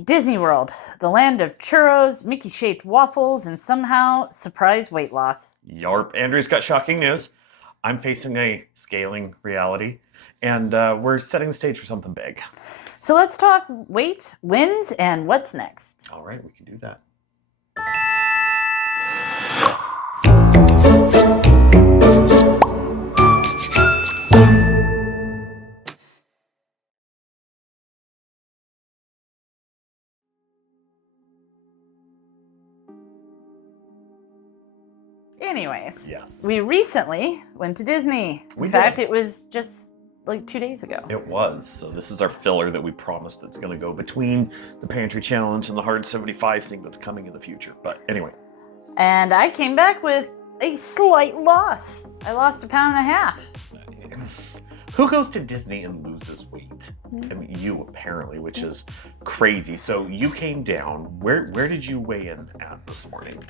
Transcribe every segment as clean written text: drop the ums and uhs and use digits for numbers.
Disney World, the land of churros, Mickey-shaped waffles, and somehow surprise weight loss. Yarp. Andrew's got shocking news. I'm facing a scaling reality, and we're setting the stage for something big. So let's talk weight, wins, and what's next. All right, we can do that. Anyways, Yes. we recently went to Disney. We In fact, did. it was just like 2 days ago. It was. So this is our filler that we promised that's going to go between the Pantry Challenge and the Hard 75 thing that's coming in the future. But anyway. And I came back with a slight loss. I lost 1.5 pounds. Who goes to Disney and loses weight? I mean, you apparently, which is crazy. So you came down. Where did you weigh in at this morning?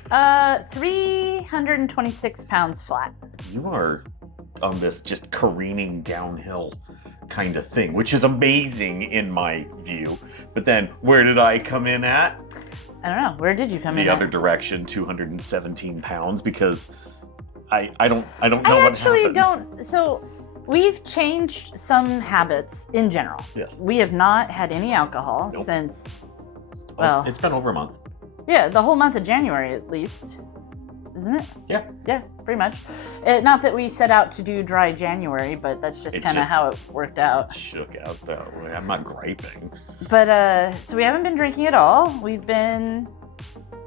326 pounds flat. You are on this just careening downhill kind of thing, which is amazing in my view. But then where did I come in at? I don't know. Where did you come in? The other at? direction, 217 pounds, because I don't know I what actually happened. don't. So we've changed some habits in general. Yes. We have not had any alcohol Nope. since, Well, well, it's been over a month. yeah, the whole month of January at least. Isn't it? Yeah. Yeah, pretty much. Not that we set out to do dry January, but that's just It kind of just- how it worked out. Shook out that way. I'm not griping. But so we haven't been drinking at all.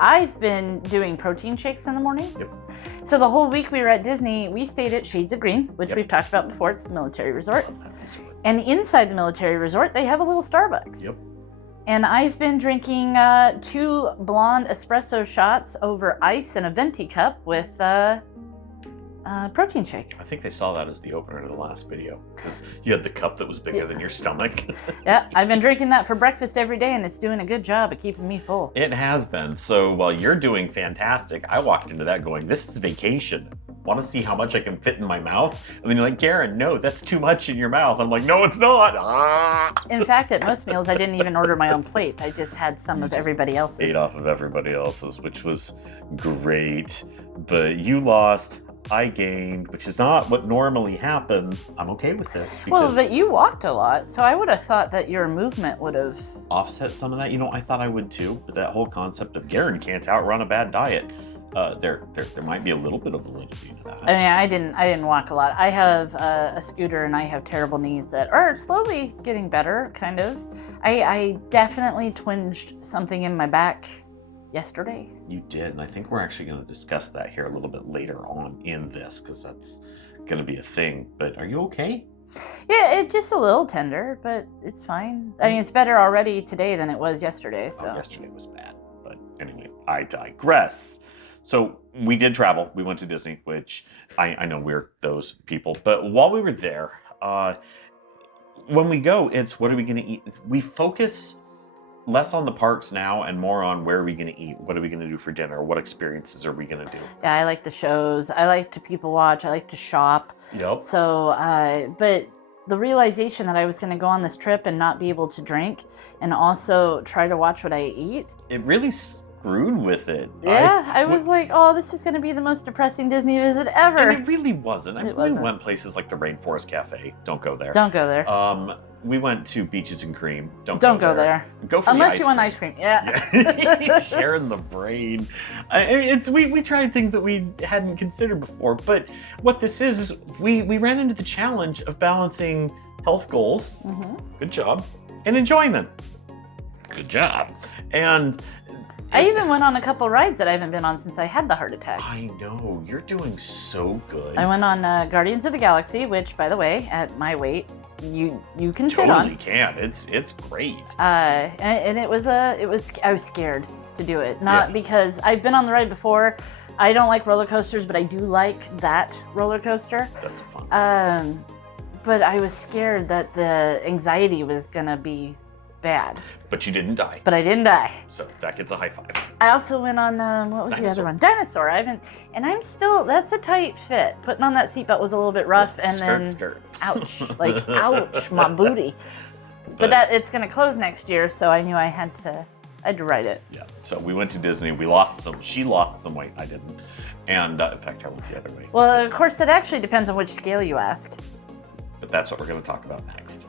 I've been doing protein shakes in the morning. Yep. So the whole week we were at Disney, we stayed at Shades of Green, which Yep. we've talked about before. It's the military resort. Love that resort. And inside the military resort, they have a little Starbucks. Yep. And I've been drinking 2 blonde espresso shots over ice in a venti cup with protein shake. I think they saw that as the opener to the last video, because you had the cup that was bigger than your stomach. Yeah, I've been drinking that for breakfast every day, and it's doing a good job of keeping me full. It has been. So while you're doing fantastic, I walked into that going, this is vacation. Want to see how much I can fit in my mouth? And then you're like, Garen, no, that's too much in your mouth. I'm like, no, it's not. Ah! In fact, at most meals, I didn't even order my own plate. I just had some You of just everybody else's. Ate off of everybody else's, which was great. But you lost, I gained, which is not what normally happens. I'm okay with this. Well, because but you walked a lot, so I would have thought that your movement would have. offset some of that. You know, I thought I would too, but that whole concept of Garen can't outrun a bad diet, there might be a little bit of validity to that. I mean, I didn't walk a lot. I have a scooter, and I have terrible knees that are slowly getting better, kind of. I definitely twinged something in my back yesterday. You did, and I think we're actually going to discuss that here a little bit later on in this, because that's going to be a thing. But are you okay? Yeah, it's just a little tender, but it's fine. I mean, it's better already today than it was yesterday. So. Oh, yesterday was bad. But anyway, I digress. So we did travel. We went to Disney, which I know we're those people. But while we were there, when we go, it's what are we going to eat? We focus less on the parks now and more on where are we going to eat? What are we going to do for dinner? What experiences are we going to do? Yeah, I like the shows. I like to people watch. I like to shop. Yep. So, but the realization that I was going to go on this trip and not be able to drink and also try to watch what I eat. It really screwed with it. Yeah, I was like, oh, this is going to be the most depressing Disney visit ever. And it really wasn't. I mean, It wasn't. we went places like the Rainforest Cafe. Don't go there. Don't go there. We went to Beaches and Cream. Don't go there. Go for Unless the you want ice cream. Yeah. Yeah. Sharing the brain. We tried things that we hadn't considered before, but what this is we ran into the challenge of balancing health goals. Mhm. Good job. And enjoying them. Good job. And I even went on a couple rides that I haven't been on since I had the heart attack. I know, you're doing so good. I went on Guardians of the Galaxy, which, by the way, at my weight, you can fit totally on. can. It's great. And it was I was scared to do it, not Yeah. because I've been on the ride before. I don't like roller coasters, but I do like that roller coaster. That's a fun one. But I was scared that the anxiety was gonna be bad. But you didn't die. But I didn't die. So that gets a high five. I also went on what was the other Dinosaur. one? Dinosaur. And I'm still. That's a tight fit. Putting on that seatbelt was a little bit rough, and skirt, then skirt. ouch, like ouch, my booty. But that it's going to close next year, so I knew I had to write it. Yeah. So we went to Disney. We lost some. She lost some weight. I didn't. And in fact, I went the other way. Well, of course, that actually depends on which scale you ask. But that's what we're going to talk about next.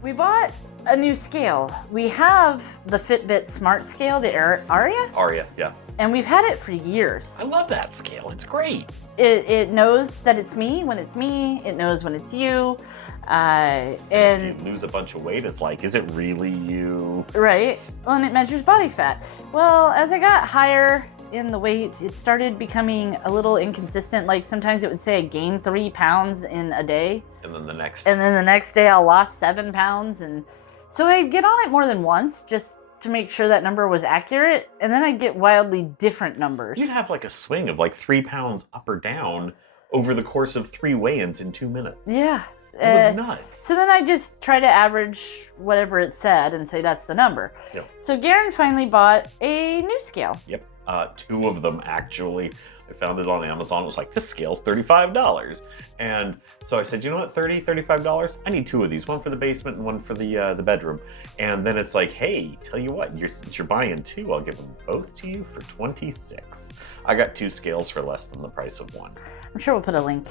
We bought a new scale. We have the Fitbit Smart Scale, the Aria, Aria, yeah. and we've had it for years. I love that scale. It's great. It knows that it's me when it's me. It knows when it's you. And And if you lose a bunch of weight, it's like, is it really you? right, well, and it measures body fat. Well, as I got higher in the weight, it started becoming a little inconsistent. Like sometimes it would say I gained 3 pounds in a day, And then the next. and then the next day I lost 7 pounds. And so I'd get on it more than once just to make sure that number was accurate, and then I'd get wildly different numbers. You'd have like a swing of like 3 pounds up or down over the course of 3 weigh-ins in 2 minutes. Yeah. It was nuts. So then I just try to average whatever it said and say that's the number. Yep. So Garen finally bought a new scale. Yep. 2 of them actually. I found it on Amazon. It was like, this scale's $35. And so I said, you know what, $35? I need 2 of these, one for the basement and one for the bedroom. And then it's like, hey, tell you what, since you're buying 2, I'll give them both to you for $26. I got 2 scales for less than the price of 1. I'm sure we'll put a link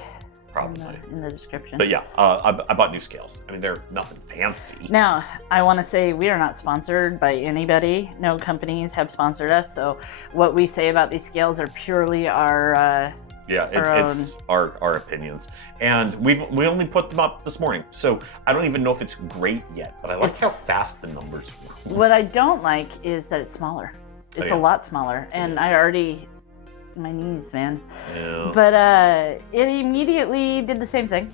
Probably. in the description. But yeah, I bought new scales. I mean, they're nothing fancy. Now, I want to say we are not sponsored by anybody. No companies have sponsored us. So what we say about these scales are purely our Yeah, it's our opinions, and we only put them up this morning, so I don't even know if it's great yet. But I like how fast the numbers were. What I don't like is that it's smaller. It's yeah. a lot smaller, and I already my knees, man. Yeah. But it immediately did the same thing.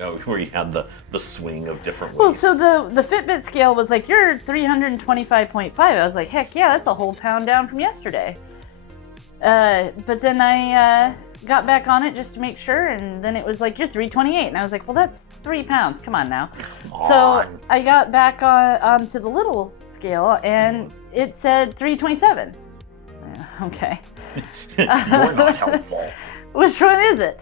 Oh, where you had the swing of different Well, weights. so the Fitbit scale was like, you're 325.5. I was like, heck yeah, that's a whole pound down from yesterday. But then I got back on it just to make sure, and then it was like, you're 328. And I was like, well, that's 3 pounds. Come on now. So I got back onto the little scale, and it said 327. Okay. You're not helpful. Which one is it?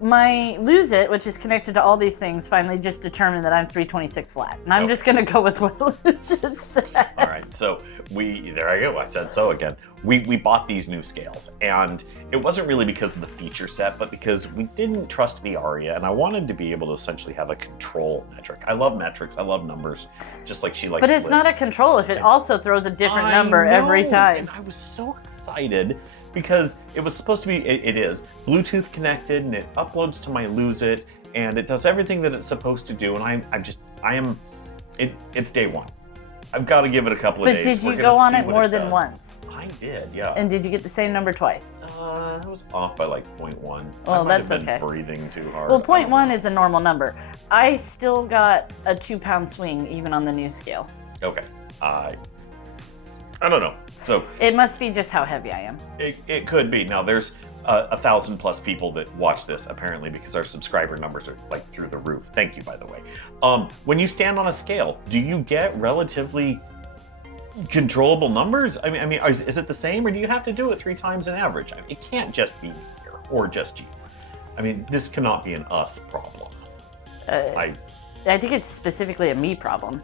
My Lose It, which is connected to all these things, finally just determined that I'm 326 flat. And I'm just going to go with what Lose It said. All right, so there I go. I said so again. We bought these new scales, and it wasn't really because of the feature set, but because we didn't trust the Aria, and I wanted to be able to essentially have a control metric. I love metrics. I love numbers, just like she likes But it's not a lists. control if it also throws a different I number every know, time. And I was so excited because it was supposed to be, it is, Bluetooth connected, and it uploads to my Lose It, and it does everything that it's supposed to do, and it's day one. I've got to give it a couple of But days. did We're you gonna go on see it what more than does. once? I did, yeah. And did you get the same number twice? I was off by like 0.1. Well, I might that's have been okay. breathing too hard. Well, I don't 0.1 is a normal number. I still got a 2-pound swing even on the new scale. know. Okay. I don't know. So It must be just how heavy I am. it could be. Now there's 1,000+ people that watch this apparently because our subscriber numbers are like through the roof. Thank you, by the way. When you stand on a scale, do you get relatively controllable numbers? I mean, is it the same, or do you have to do it 3 times an average? I mean, it can't just be here or just you. I mean, this cannot be an us problem. I think it's specifically a me problem.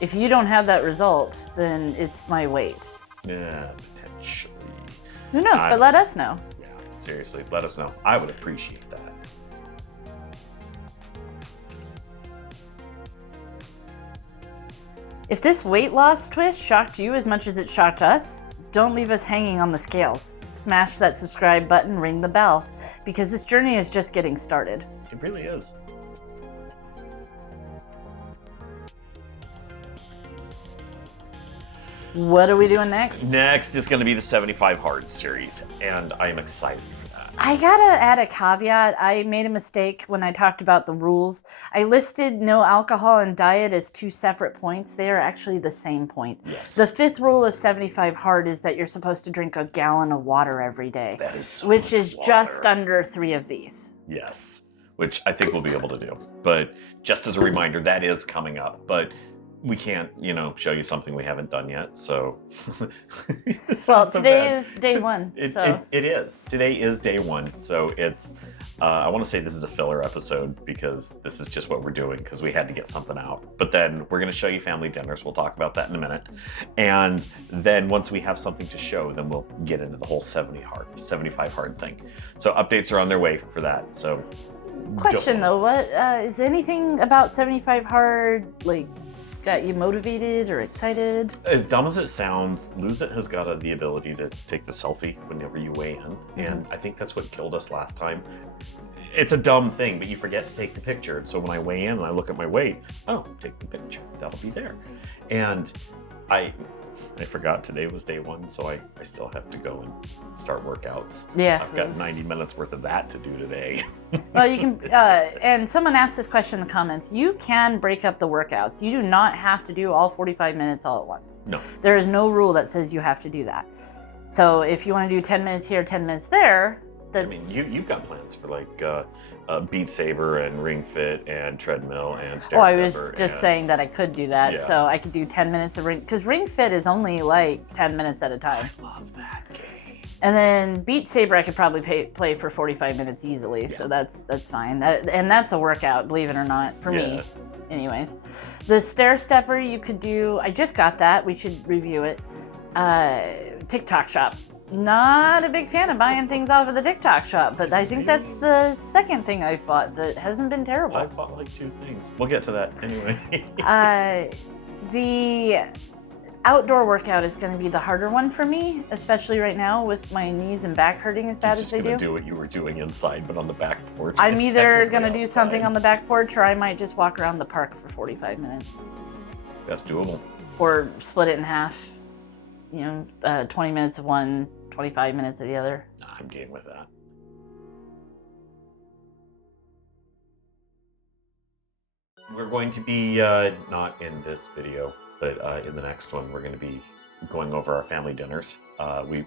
If you don't have that result, then it's my weight. Yeah, potentially. Who knows? But let us know. Yeah, seriously, let us know. I would appreciate that. If this weight loss twist shocked you as much as it shocked us, don't leave us hanging on the scales. Smash that subscribe button, ring the bell, because this journey is just getting started. It really is. What are we doing next? Next is going to be the 75 Hard series, and I am excited for that. I gotta add a caveat. I made a mistake when I talked about the rules. I listed no alcohol and diet as 2 separate points. They are actually the same point. Yes. The 5th rule of 75 Hard is that you're supposed to drink a gallon of water every day, That is so which much is water. just under 3 of these. Yes, which I think we'll be able to do. But just as a reminder, that is coming up. But we can't, show you something we haven't done yet. So, Well, today is day one. It is. Today is day one. So it's, I want to say this is a filler episode because this is just what we're doing because we had to get something out. But then we're going to show you family dinners. We'll talk about that in a minute. And then once we have something to show, then we'll get into the whole 75 hard thing. So updates are on their way for that. So. Question though, what is anything about 75 hard got you motivated or excited? As dumb as it sounds, Lose It has got the ability to take the selfie whenever you weigh in, Mm-hmm. and I think that's what killed us last time. It's a dumb thing, but you forget to take the picture. So when I weigh in and I look at my weight, take the picture. That'll be there. And I forgot today was day one, so I still have to go and start workouts. Yeah. I've got 90 minutes worth of that to do today. Well, you can, and someone asked this question in the comments. You can break up the workouts. You do not have to do all 45 minutes all at once. No. There is no rule that says you have to do that. So if you want to do 10 minutes here, 10 minutes there, that's... I mean, you've got plans for Beat Saber and Ring Fit and treadmill and stair Oh, I was stepper just and- saying that I could do that. Yeah. So I could do 10 minutes of Ring, because Ring Fit is only 10 minutes at a time. I love that game. And then Beat Saber I could probably play for 45 minutes easily, Yeah. so that's fine. And that's a workout, believe it or not, for me. Yeah. Anyways, the stair stepper you could do. I just got that. We should review it. TikTok shop. Not a big fan of buying things off of the TikTok shop, but I think that's the second thing I've bought that hasn't been terrible. I bought 2 things. We'll get to that anyway. The outdoor workout is going to be the harder one for me, especially right now with my knees and back hurting as bad as they do. You're just gonna do what you were doing inside, but on the back porch. I'm It's either technically going to do outside. something on the back porch or I might just walk around the park for 45 minutes That's doable. or split it in half. 20 minutes of one, 25 minutes of the other. I'm game with that. We're going to be, not in this video, but in the next one, we're going to be going over our family dinners.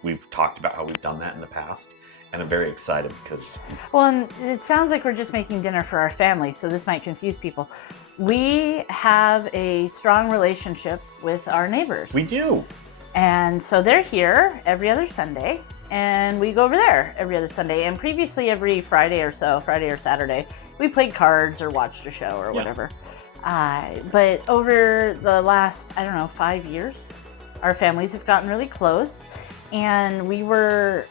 We've talked about how we've done that in the past, and I'm very excited because... Well, and it sounds like we're just making dinner for our family, so this might confuse people. We have a strong relationship with our neighbors. We do! And so they're here every other Sunday, and we go over there every other Sunday. And previously, every Friday or Saturday, we played cards or watched a show or whatever. But over the last, 5 years, our families have gotten really close. And we're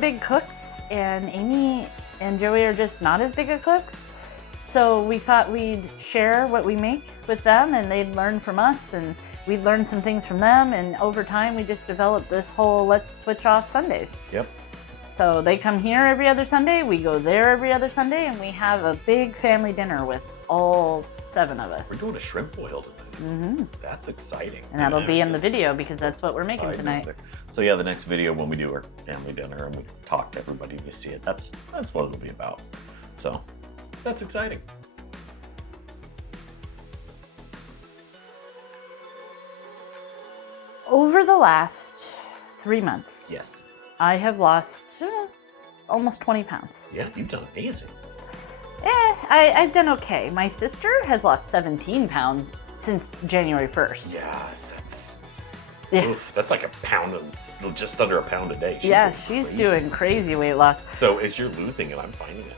big cooks, and Amy and Joey are just not as big of cooks. So we thought we'd share what we make with them, and they'd learn from us, and we'd learn some things from them. And over time, we just developed this whole let's switch off Sundays. Yep. So they come here every other Sunday, we go there every other Sunday, and we have a big family dinner with all 7 of us. We're doing a shrimp boil tonight. Mm-hmm. That's exciting. And that'll be in the Because- video because that's what we're making I know tonight. that. So yeah, the next video when we do our family dinner and we talk to everybody and you see it, that's what it'll be about. So that's exciting. Over the last 3 months, Yes. I have lost almost 20 pounds. Yeah, you've done amazing. I've done okay. My sister has lost 17 pounds since January 1st. Yes, Yeah. that's like a pound of, just under a pound a day. She's crazy. doing crazy weight loss. So as you're losing it, I'm finding it.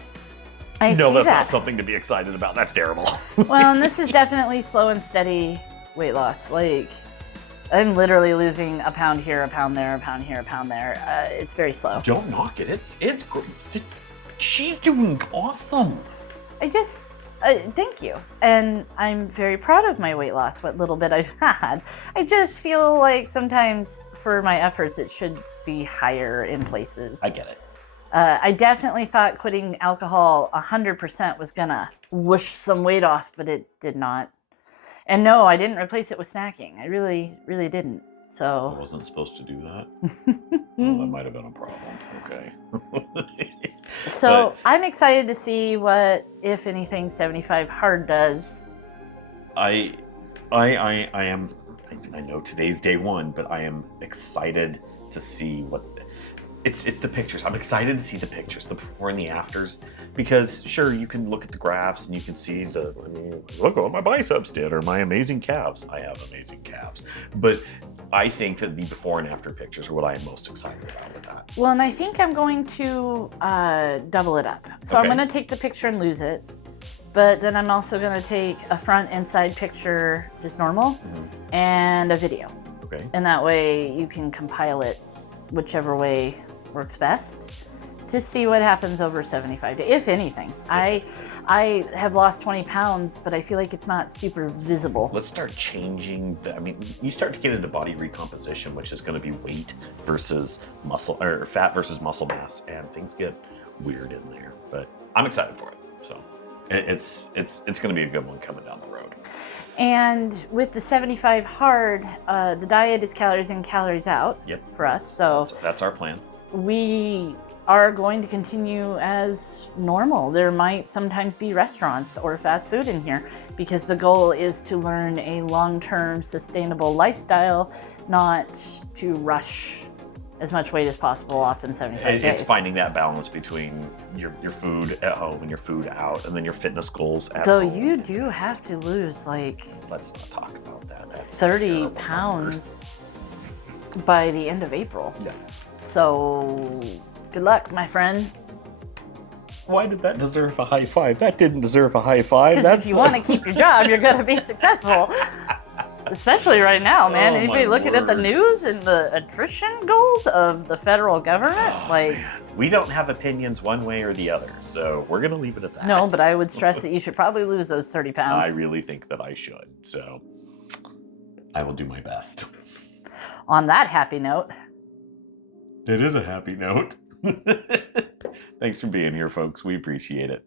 I No, see that's that. not something to be excited about. That's terrible. Well, and this is definitely slow and steady weight loss. I'm literally losing a pound here, a pound there, a pound here, a pound there. It's very slow. Don't knock it. It's great. She's doing awesome. Thank you. And I'm very proud of my weight loss, what little bit I've had. I just feel like sometimes for my efforts, it should be higher in places. I get it. I definitely thought quitting alcohol 100% was gonna whoosh some weight off, but it did not. And no, I didn't replace it with snacking. I really, really didn't. I So, wasn't supposed to do that. Well, that might have been a problem. Okay. so I'm excited to see what, if anything, 75 Hard does. I am. I know today's day one, but I am excited to see what. it's the pictures. I'm excited to see the pictures, the before and the afters, because sure, you can look at the graphs and you can see look what my biceps did or my amazing calves. I have amazing calves. But I think that the before and after pictures are what I am most excited about with that. Well, and I think I'm going to double it up. So I'm Okay. going to take the picture and lose it. But then I'm also going to take a front and side picture, just normal, and a video. Okay. And that way you can compile it whichever way works best to see what happens over 75 days, if anything. I have lost 20 pounds, but I feel like it's not super visible. Let's start changing. You start to get into body recomposition, which is going to be weight versus muscle, or fat versus muscle mass, and things get weird in there. But I'm excited for it. So it's going to be a good one coming down the road. And with the 75 hard, the diet is calories in, calories out. Yep. For us. So That's our plan. we are going to continue as normal. There might sometimes be restaurants or fast food in here because the goal is to learn a long-term sustainable lifestyle, not to rush as much weight as possible off in 75 days. It's finding that balance between your food at home and your food out, and then your fitness goals at Though home. you do have to lose like Let's not talk about that. That's 30 terrible pounds numbers. by the end of April. Yeah. So good luck, my friend. Why did that deserve a high five? That didn't deserve a high five. Because if you want to keep your job, you're going to be successful. Especially right now, man. Oh, Anybody my looking at the word. news and the attrition goals of the federal government? Oh, man. We don't have opinions one way or the other, so we're going to leave it at that. No, but I would stress that you should probably lose those 30 pounds. I really think that I should, so I will do my best. On that happy note, It is a happy note. Thanks for being here, folks. We appreciate it.